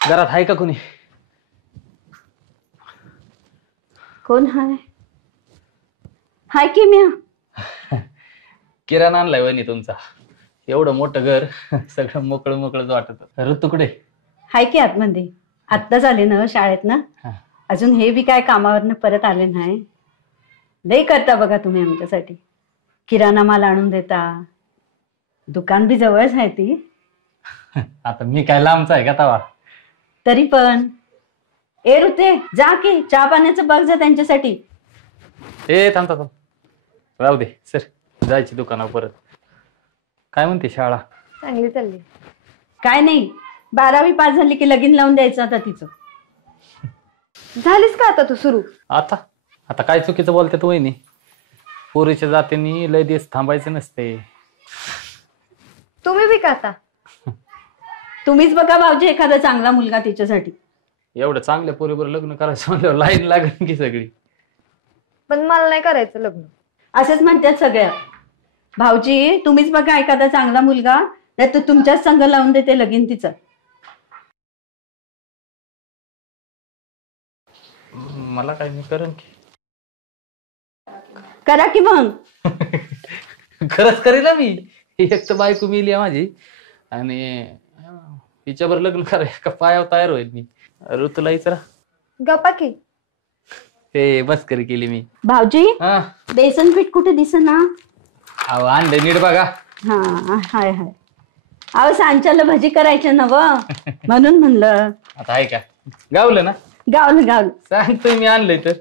घरात आहे का कुणी? कोण हाय? हाय की म्या. किराणा आणलाय वहिनी तुमचा. एवढं मोठं घर सगळं मोकळं मोकळंच वाटत. ऋतू कुठे? हाय की आतमध्ये. आत्ताच आले ना शाळेत ना. अजून हे बी काय कामावरनं परत आले नाही. लई करता बघा तुम्ही आमच्यासाठी. किराणा माल आणून देता. दुकान बी जवळच आहे ती. आता मी काय लांबचा आहे का तवा? तरी पण ए ऋते जा की चहा पाण्याचं बघ जा त्यांच्यासाठी. ए थांब थांब राहू दे सर, जायची दुकानावर परत. काय म्हणते शाळा? चांगली चालली. काय नाही, 12वी पास झाली की लगीन लावून द्यायचं आता तिचं. झालीस का आता तू सुरू? आता आता काय चुकीचं बोलतात वहिनी? पोरीच्या जातीने लय दिवस थांबायचं नसते. तुम्ही बी का आता? तुम्हीच बघा भाऊजी एखादा चांगला मुलगा तिच्यासाठी. एवढं चांगल्या पोरीवर लग्न करायचं म्हणल्यावर लाईन लागेल की सगळी. पण मला नाही करायचं लग्न. असंच म्हणतात सगळ्या. भाऊजी तुम्हीच बघा एखादा चांगला मुलगा, नाही तर तुमच्याच संग लावून देते लगीन तिचं. मला काय, मी करेन की. करा की मग. खरंच करेल ना मी. एक तर बायको मिली आहे माझी आणि तिच्यावर लग्न कराय का पायावर तयार होईल मी. ऋतूला विचारा. गप्पा की. हे बस करी केली मी. भाऊजी हा बेसन पीठ कुठे दिसेना? अहो आणलं नीट बघा. हा हाय हाय. अहो सांच्याला भजी करायच्या नव म्हणून म्हणलं. आता आहे का? गावलं ना? गावलं गावलं. सांगतोय मी आणलंय तर.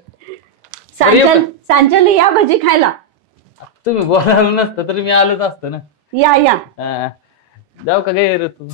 सांच्याला या भजी खायला. तुम्ही बोलायला नसतं तरी मी आलोच असतो ना. या या. जाऊ का गे ऋतू?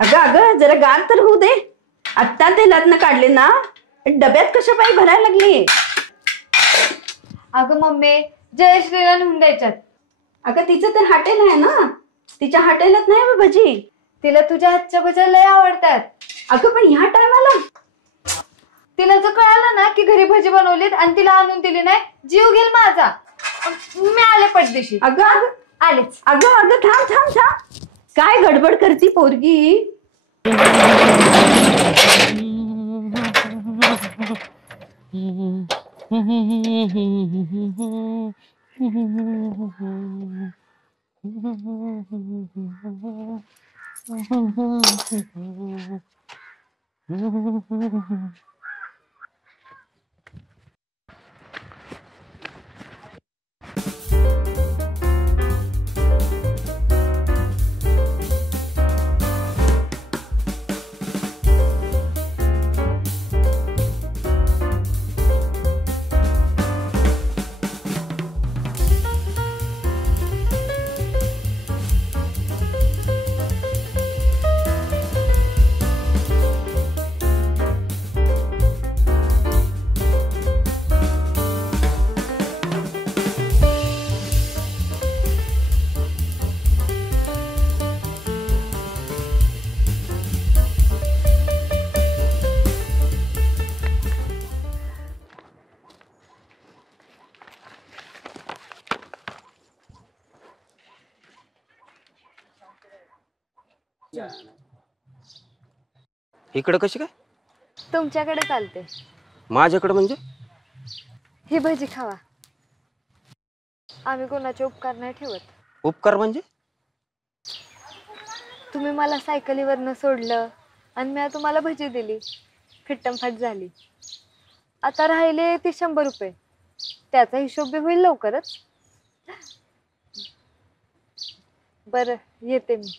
अगं अगं जरा गार तर होऊ दे. आत्ता ते लग्न काढले ना, डब्यात कशा पायी भरायला लागली. अगं मम्मी जयश्रीला नेऊन द्यायच्यात. अगं तिचं तर हॉटेल आहे ना, तिच्या हॉटेलात नाही बा भजी. तिला तुझ्या हातच्या भज्या लय आवडतात. अगं पण ह्या टायमाला तिला जर कळालं ना की घरी भजी बनवलीत आणि तिला आणून दिली नाही, जीव घेईल माझा. मी आले पटदिशी. अगं अगं आलेच. अगं अगं थांब थांब थांब. काय गडबड करती पोरगी? इकडे कशी काय? तुमच्याकडे चालते. माझ्याकडे म्हणजे? ही भजी खावा. आम्ही कोणाचे उपकार नाही ठेवत. उपकार म्हणजे? तुम्ही मला सायकलीवरनं सोडलं आणि मी तुम्हाला भजी दिली, फिट्टमफाट झाली. आता राहिले ते 100 रुपये. त्याचा हिशोब बी होईल लवकरच. बरं येते मी.